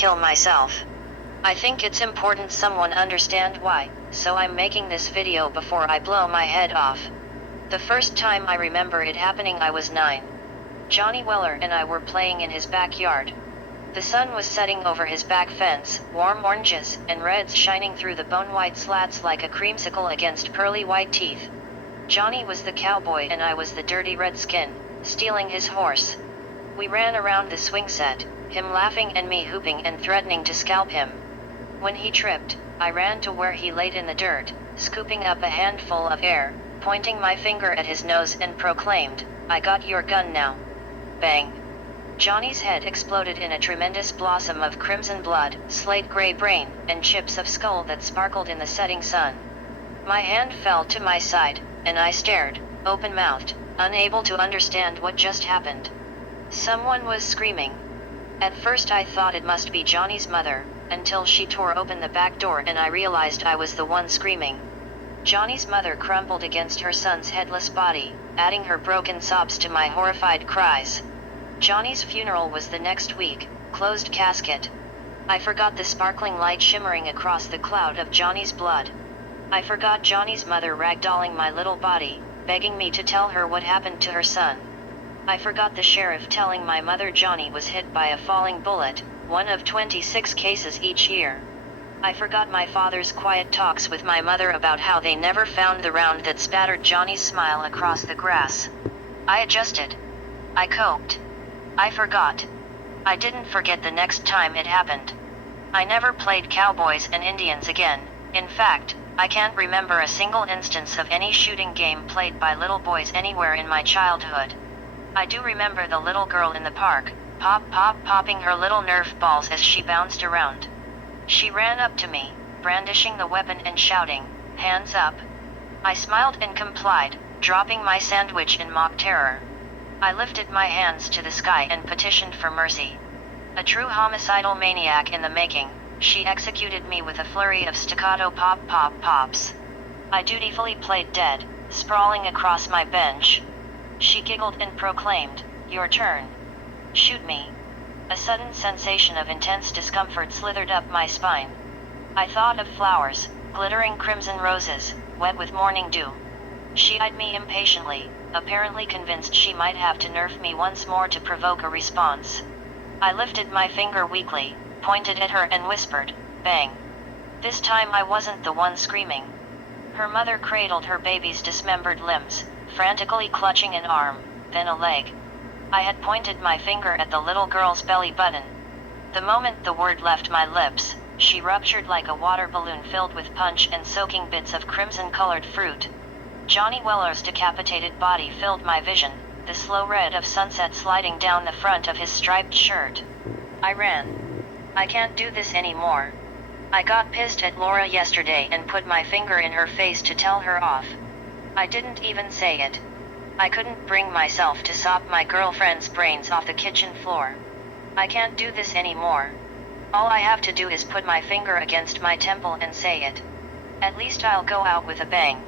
kill myself. I think it's important someone understand why, so I'm making this video before I blow my head off. The first time I remember it happening I was 9. Johnny Weller and I were playing in his backyard. The sun was setting over his back fence, warm oranges and reds shining through the bone-white slats like a creamsicle against pearly white teeth. Johnny was the cowboy and I was the dirty redskin, stealing his horse. We ran around the swing set, him laughing and me whooping and threatening to scalp him. When he tripped, I ran to where he laid in the dirt, scooping up a handful of air, pointing my finger at his nose and proclaimed, "I got your gun now." Bang! Johnny's head exploded in a tremendous blossom of crimson blood, slate-gray brain, and chips of skull that sparkled in the setting sun. My hand fell to my side, and I stared, open-mouthed, unable to understand what just happened. Someone was screaming. At first I thought it must be Johnny's mother, until she tore open the back door and I realized I was the one screaming. Johnny's mother crumpled against her son's headless body, adding her broken sobs to my horrified cries. Johnny's funeral was the next week, closed casket. I forgot the sparkling light shimmering across the cloud of Johnny's blood. I forgot Johnny's mother ragdolling my little body, begging me to tell her what happened to her son. I forgot the sheriff telling my mother Johnny was hit by a falling bullet, one of 26 cases each year. I forgot my father's quiet talks with my mother about how they never found the round that spattered Johnny's smile across the grass. I adjusted. I coped. I forgot. I didn't forget the next time it happened. I never played cowboys and Indians again. In fact, I can't remember a single instance of any shooting game played by little boys anywhere in my childhood. I do remember the little girl in the park, popping her little Nerf balls as she bounced around. She ran up to me, brandishing the weapon and shouting, "Hands up!" I smiled and complied, dropping my sandwich in mock terror. I lifted my hands to the sky and petitioned for mercy. A true homicidal maniac in the making, she executed me with a flurry of staccato pops. I dutifully played dead, sprawling across my bench. She giggled and proclaimed, "Your turn. Shoot me." A sudden sensation of intense discomfort slithered up my spine. I thought of flowers, glittering crimson roses, wet with morning dew. She eyed me impatiently, apparently convinced she might have to nerf me once more to provoke a response. I lifted my finger weakly, pointed at her and whispered, "Bang." This time I wasn't the one screaming. Her mother cradled her baby's dismembered limbs, frantically clutching an arm, then a leg. I had pointed my finger at the little girl's belly button. The moment the word left my lips, she ruptured like a water balloon filled with punch and soaking bits of crimson-colored fruit. Johnny Weller's decapitated body filled my vision, the slow red of sunset sliding down the front of his striped shirt. I ran. I can't do this anymore. I got pissed at Laura yesterday and put my finger in her face to tell her off. I didn't even say it. I couldn't bring myself to sop my girlfriend's brains off the kitchen floor. I can't do this anymore. All I have to do is put my finger against my temple and say it. At least I'll go out with a bang.